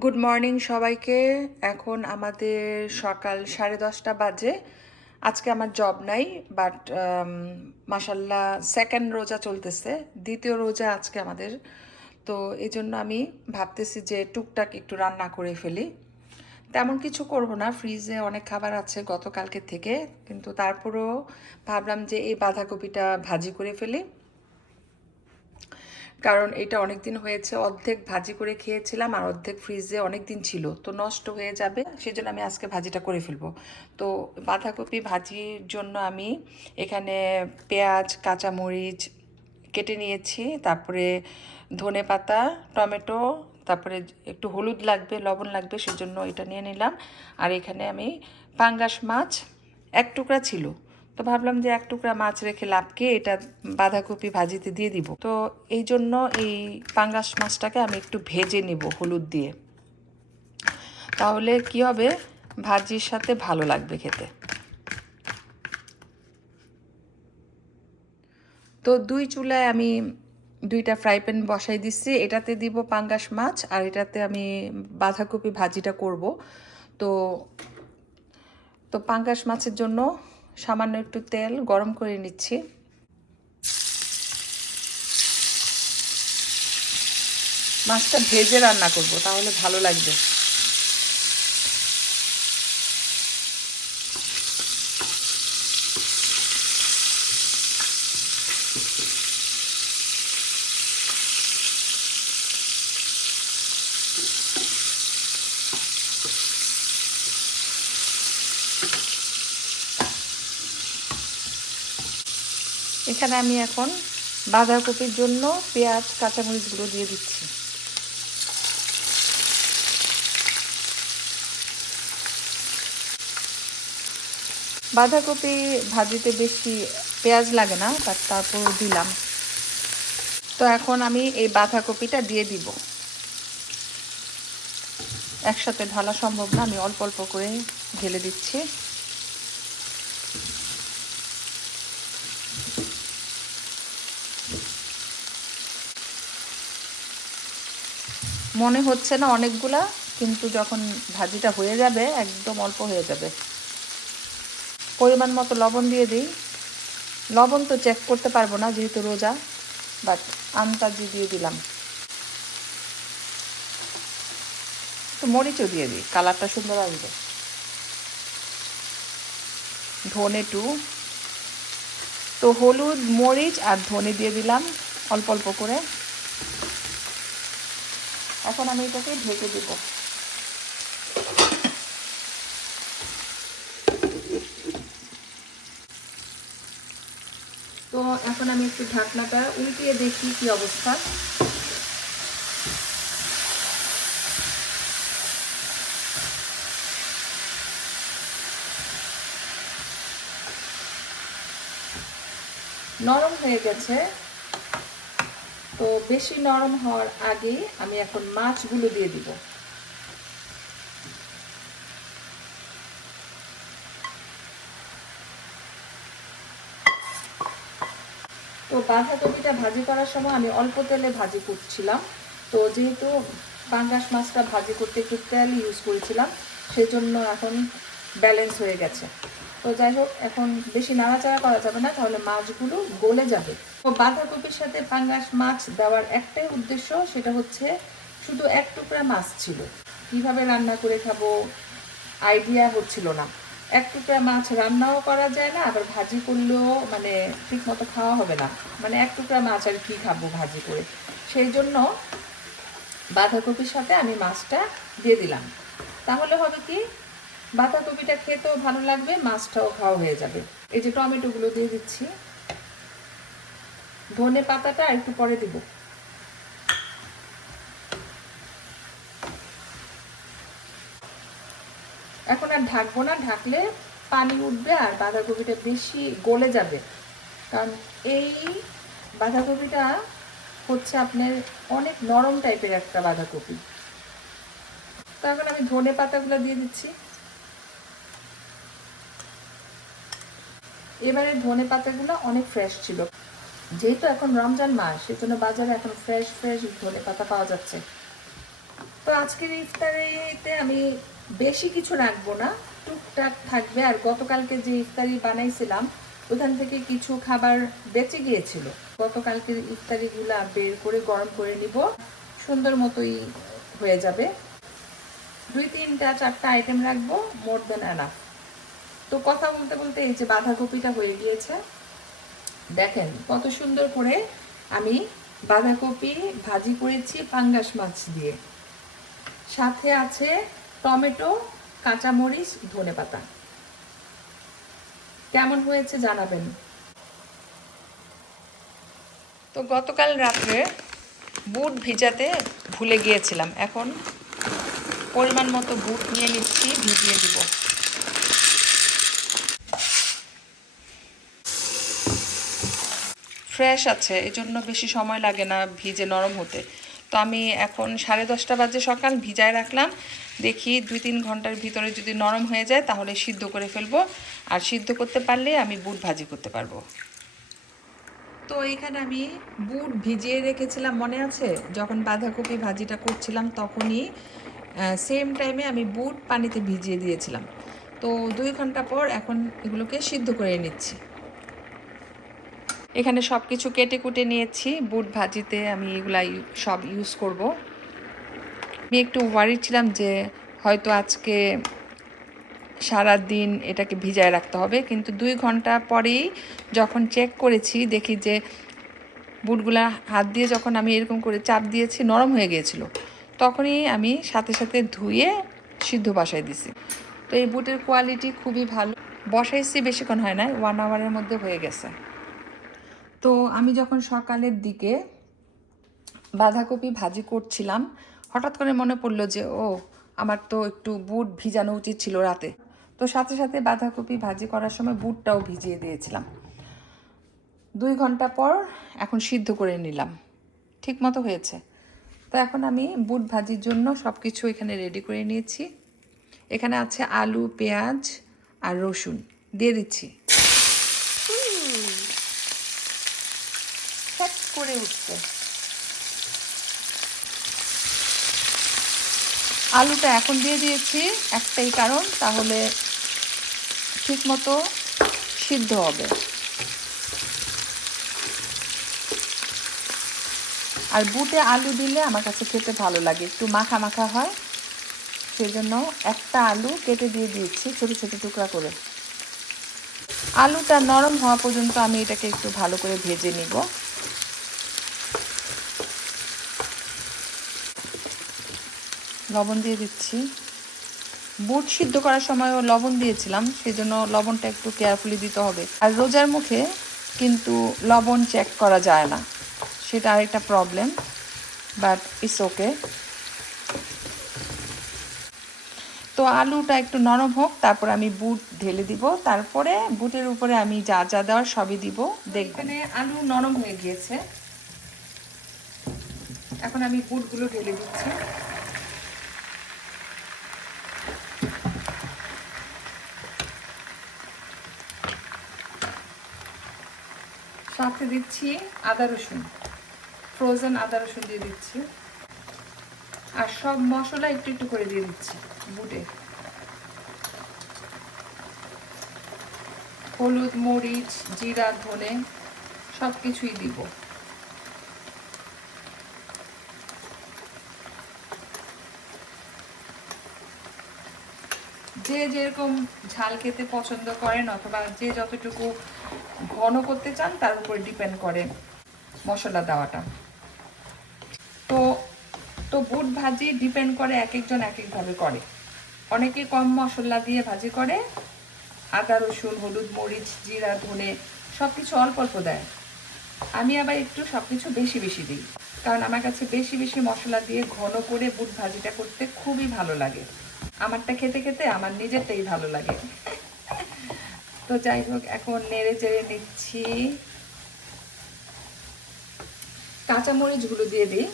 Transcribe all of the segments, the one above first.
Good morning সবাইকে। এখন আমাদের সকাল 10:30 বাজে। আজকে আমার জব নাই, বাট মাসাল্লাহ সেকেন্ড রোজা চলতেছে, দ্বিতীয় রোজা আজকে আমাদের। তো এই জন্য আমি ভাবতেছি যে টুকটাক একটু রান্না করে ফেলি। তেমন কিছু করব না, ফ্রিজে অনেক খাবার আছে গতকালকে থেকে, কিন্তু তারপরেও ভাবলাম যে এই বাঁধাকপিটা ভাজি করে ফেলি। কারণ এটা অনেক দিন হয়েছে, অর্ধেক ভাজি করে খেয়েছিলাম আর অর্ধেক ফ্রিজে অনেক দিন ছিল, তো নষ্ট হয়ে যাবে, সেজন্য আমি আজকে ভাজিটা করে ফেলবো। তো বাঁধাকপি ভাজির জন্য আমি এখানে পেঁয়াজ, কাঁচামরিচ কেটে নিয়েছি, তারপরে ধনেপাতা, টমেটো, তারপরে একটু হলুদ লাগবে, লবণ লাগবে, সেজন্য এটা নিয়ে নিলাম। আর এখানে আমি পাঙ্গাস মাছ এক টুকরা ছিল, তো ভাবলাম যে এক টুকরা মাছ রেখে লাভকে, এটা বাঁধাকপি ভাজিতে দিয়ে দিব। তো এই জন্য এই পাঙ্গাস মাছটাকে আমি একটু ভেজে নিব হলুদ দিয়ে, তাহলে কি হবে, ভাজির সাথে ভালো লাগবে খেতে। তো দুই চুলায় আমি দুইটা ফ্রাই প্যান বসাই দিচ্ছি, এটাতে দিব পাঙ্গাস মাছ আর এটাতে আমি বাঁধাকপি ভাজিটা করব। তো তো পাঙ্গাস মাছের জন্য সামান্য একটু তেল গরম করে নিচ্ছি। মাছটা ভেজে রান্না করব, তাহলে ভালো লাগবে। এখানে আমি এখন বাঁধাকপির জন্য পেঁয়াজ, কাঁচামরিচগুলো দিয়ে দিচ্ছি। বাঁধাকপি ভাজিতে বেশি পেঁয়াজ লাগে না, বাট তারপর দিলাম। তো এখন আমি এই বাঁধাকপিটা দিয়ে দিব। একসাথে ঢালা সম্ভব না, আমি অল্প অল্প করে ঢেলে দিচ্ছি। মনে হচ্ছে না অনেকগুলা, কিন্তু যখন ভাজিটা হয়ে যাবে একদম অল্প হয়ে যাবে। পরিমাণ মতো লবণ দিয়ে দিই। লবণ তো চেক করতে পারবো না যেহেতু রোজা, বাট আন্দাজে দিয়ে দিলাম। তো মরিচও দিয়ে দিই, কালারটা সুন্দর আসবে। ধনে টু, তো হলুদ, মরিচ আর ধনে দিয়ে দিলাম অল্প অল্প করে। এখন আমি এটাকে ঢেকে দেব। তো এখন আমি একটু ঢাকনাটা উল্টিয়ে দেখি কি অবস্থা। নরম হয়ে গেছে। তো বেশি নরম হওয়ার আগেই আমি এখন মাছগুলো দিয়ে দিব। তো বাঁধাকপিটা ভাজি করার সময় আমি অল্প তেলে ভাজি করছিলাম, তো যেহেতু পাঙ্গাস মাছটা ভাজি করতে একটু তেল ইউজ করেছিলাম, সেজন্য এখন ব্যালেন্স হয়ে গেছে। তো যাই হোক, এখন বেশি নাড়াচাড়া করা যাবে না, তাহলে মাছগুলো গলে যাবে। তো বাঁধাকপির সাথে পাঙ্গাস মাছ দেওয়ার একটাই উদ্দেশ্য, সেটা হচ্ছে শুধু এক টুকরা মাছ ছিল, কিভাবে রান্না করে খাবো আইডিয়া হচ্ছিল না। এক টুকরা মাছ রান্নাও করা যায় না, আবার ভাজি করলেও মানে ঠিক মতো খাওয়া হবে না, মানে এক টুকরা মাছ আর কি খাবো ভাজি করে। সেই জন্য বাঁধাকপির সাথে আমি মাছটা দিয়ে দিলাম। তাহলে হবে কি, বাঁধাকপিটা খেতেও ভালো লাগবে, মাছটাও খাওয়া হয়ে যাবে। এই যে টমেটোগুলো দিয়ে দিচ্ছি, ধনে পাতাটা একটু পরে দিব। এখন আর ঢাকবো না, ঢাকলে পানি উঠবে আর বাঁধাকপিটা বেশি গলে যাবে। কারণ এই বাঁধাকপিটা হচ্ছে আপনার অনেক নরম টাইপের একটা বাঁধাকপি। তো এখন আমি ধনে পাতাগুলো দিয়ে দিচ্ছি। এবারে ধনে পাতাগুলো অনেক ফ্রেশ ছিল, যেহেতু এখন রমজান মাস, সেজন্য বাজারে এখন ফ্রেশ ফ্রেশ ধনে পাতা পাওয়া যাচ্ছে। তো আজকের ইফতারিতে আমি বেশি কিছু রাখবো না, টুকটাক থাকবে। আর গতকালকে যে ইফতারি বানাইছিলাম ওখান থেকে কিছু খাবার বেঁচে গিয়েছিল, গতকালকের ইফতারিগুলা বের করে গরম করে নিব, সুন্দর মতোই হয়ে যাবে। 2-3-4টা আইটেম রাখবো, মোর দেন এনাফ। তো কথা বলতে বলতে এই যে বাঁধাকপিটা হয়ে গিয়েছে, দেখেন কত সুন্দর করে আমি বাঁধাকপি ভাজি করেছি পাঙ্গাস মাছ দিয়ে, সাথে আছে টমেটো, কাঁচামরিচ, ধনেপাতা। কেমন হয়েছে জানাবেন। তো গতকাল রাত্রে বুট ভিজাতে ভুলে গিয়েছিলাম, এখন পরিমাণ মতো বুট নিয়ে নিচ্ছি, ভিজিয়ে দিব। ফ্রেশ আছে, এজন্য বেশি সময় লাগে না ভিজে নরম হতে। তো আমি এখন 10:30 বাজে সকাল ভিজায় রাখলাম, দেখি 2-3 ঘন্টার ভিতরে যদি নরম হয়ে যায় তাহলে সিদ্ধ করে ফেলবো, আর সিদ্ধ করতে পারলে আমি বুট ভাজি করতে পারবো। তো এখানে আমি বুট ভিজিয়ে রেখেছিলাম, মনে আছে যখন বাঁধাকপি ভাজিটা করছিলাম তখনই সেম টাইমে আমি বুট পানিতে ভিজিয়ে দিয়েছিলাম। তো 2 ঘন্টা পর এখন এগুলোকে সিদ্ধ করে নিচ্ছি। এখানে সব কিছু কেটে কুটে নিয়েছি, বুট ভাজিতে আমি এগুলা সব ইউজ করব। আমি একটু ওয়ারি ছিলাম যে হয়তো আজকে সারা দিন এটাকে ভিজায় রাখতে হবে, কিন্তু 2 ঘন্টা পরেই যখন চেক করেছি দেখি যে বুটগুলা হাত দিয়ে যখন আমি এরকম করে চাপ দিয়েছি নরম হয়ে গিয়েছিল, তখনই আমি সাথে সাথে ধুয়ে সিদ্ধ বসায় দিছি। তো এই বুটের কোয়ালিটি খুবই ভালো, বসাইছি বেশিক্ষণ হয় না, 1 আওয়ারের মধ্যে হয়ে গেছে। তো আমি যখন সকালের দিকে বাঁধাকপি ভাজি করছিলাম, হঠাৎ করে মনে পড়লো যে আমার তো একটু বুট ভিজানো উচিত ছিল রাতে। তো সাথে সাথে বাঁধাকপি ভাজি করার সময় বুটটাও ভিজিয়ে দিয়েছিলাম। 2 ঘন্টা পর এখন সিদ্ধ করে নিলাম, ঠিক মতো হয়েছে। তো এখন আমি বুট ভাজির জন্য সব কিছু এখানে রেডি করে নিয়েছি। এখানে আছে আলু, পেঁয়াজ আর রসুন, দিয়ে দিচ্ছি। সেট করে উঠছে। আলুটা এখন দিয়ে দিয়েছি একটাই কারণ, তাহলে ঠিক মতো সিদ্ধ হবে। আর বুটে আলু দিলে আমার কাছে খেতে ভালো লাগে, একটু মাখা মাখা হয়, সেজন্য একটা আলু কেটে দিয়ে দিয়েছি ছোট ছোট টুকরা করে। আলুটা নরম হওয়া পর্যন্ত আমি এটাকে একটু ভালো করে ভেজে নিব। লবণ দিয়ে দিচ্ছি। বুট সিদ্ধ করার সময়ও লবণ দিয়েছিলাম, সেজন্য লবণটা একটু কেয়ারফুলি দিতে হবে। আর রোজার মুখে কিন্তু লবণ চেক করা যায় না, সেটা আরেকটা প্রবলেম, বাট ইটস ওকে। তো আলুটা একটু নরম হোক, তারপর আমি বুট ঢেলে দিব, তারপরে বুটের উপরে আমি যা যা দেওয়ার সবই দিব। দেখবেন আলু নরম হয়ে গিয়েছে, এখন আমি বুটগুলো ঢেলে দিচ্ছি। সাথে দিচ্ছি আদা রসুন, ফ্রোজেন আদা রসুন দিয়ে দিচ্ছি, আর সব মশলা একটু একটু করে দিয়ে দিচ্ছি বুটে। হলুদ, মরিচ, জিরা, ধনে সব কিছুই দিব। যে যেরকম ঝাল খেতে পছন্দ করেন অথবা যে যতটুকু ঘন করতে চান তার উপর ডিপেন্ড করে মশলা দেওয়াটা। তো তো বুট ভাজি ডিপেন্ড করে, এক একজন এক একভাবে করে। অনেকে কম মশলা দিয়ে ভাজি করে, আদা রসুন, হলুদ, মরিচ, জিরা, ধনে সব কিছু অল্প অল্প দেয়। আমি আবার একটু সব কিছু বেশি বেশি দিই, কারণ আমার কাছে বেশি বেশি মশলা দিয়ে ঘন করে বুট ভাজিটা করতে খুবই ভালো লাগে। আমারটা খেতে খেতে আমার নিজেরটাই ভালো লাগে। তো যাই হোক, এখন নেড়ে চেড়ে নিচ্ছি। কাঁচামরিচগুলো দিয়ে দিই।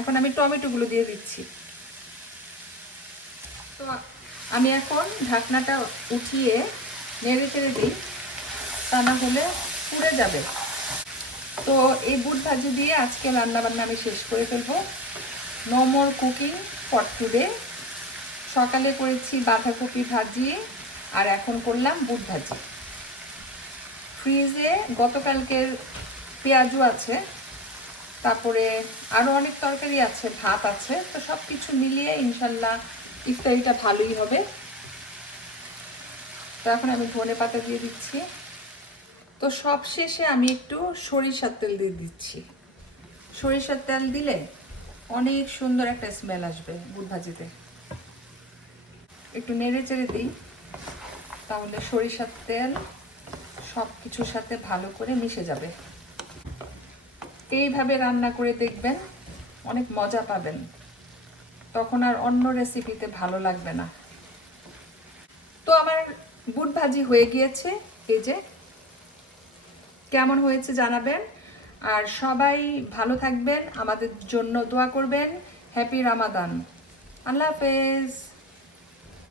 এখন আমি টমেটোগুলো দিয়ে দিচ্ছি। তো আমি এখন ঢাকনাটা উঠিয়ে নেড়ে চেড়ে দিই, তা না হলে পুড়ে যাবে। তো এই বুট ভাজি দিয়ে আজকে রান্নাবান্না আমি শেষ করে ফেলবো। No more cooking for today. সকালে করেছি বাঁধাকপি ভাজি আর এখন করলাম বুট ভাজি। ফ্রিজে গতকালকের পেঁয়াজু আছে, তারপরে আরও অনেক তরকারি আছে, ভাত আছে, তো সব কিছু মিলিয়ে ইনশাল্লাহ ইফতারিটা ভালোই হবে। তো এখন আমি ধনে পাতা দিয়ে দিচ্ছি। তো সব শেষে আমি একটু সরিষার তেল দিয়ে দিচ্ছি। সরিষার তেল দিলে অনেক সুন্দর একটা স্মেল আসবে বুট ভাজিতে। একটু নেড়ে চেড়ে দিই, তাহলে সরিষার তেল সব কিছুর সাথে ভালো করে মিশে যাবে। এইভাবে রান্না করে দেখবেন, অনেক মজা পাবেন, তখন আর অন্য রেসিপিতে ভালো লাগবে না। তো আমার বুট ভাজি হয়ে গিয়েছে, এই যে কেমন হয়েছে জানাবেন। আর সবাই ভালো থাকবেন, আমাদের জন্য দোয়া করবেন। হ্যাপি রামাদান। আল্লাহ হাফেজ।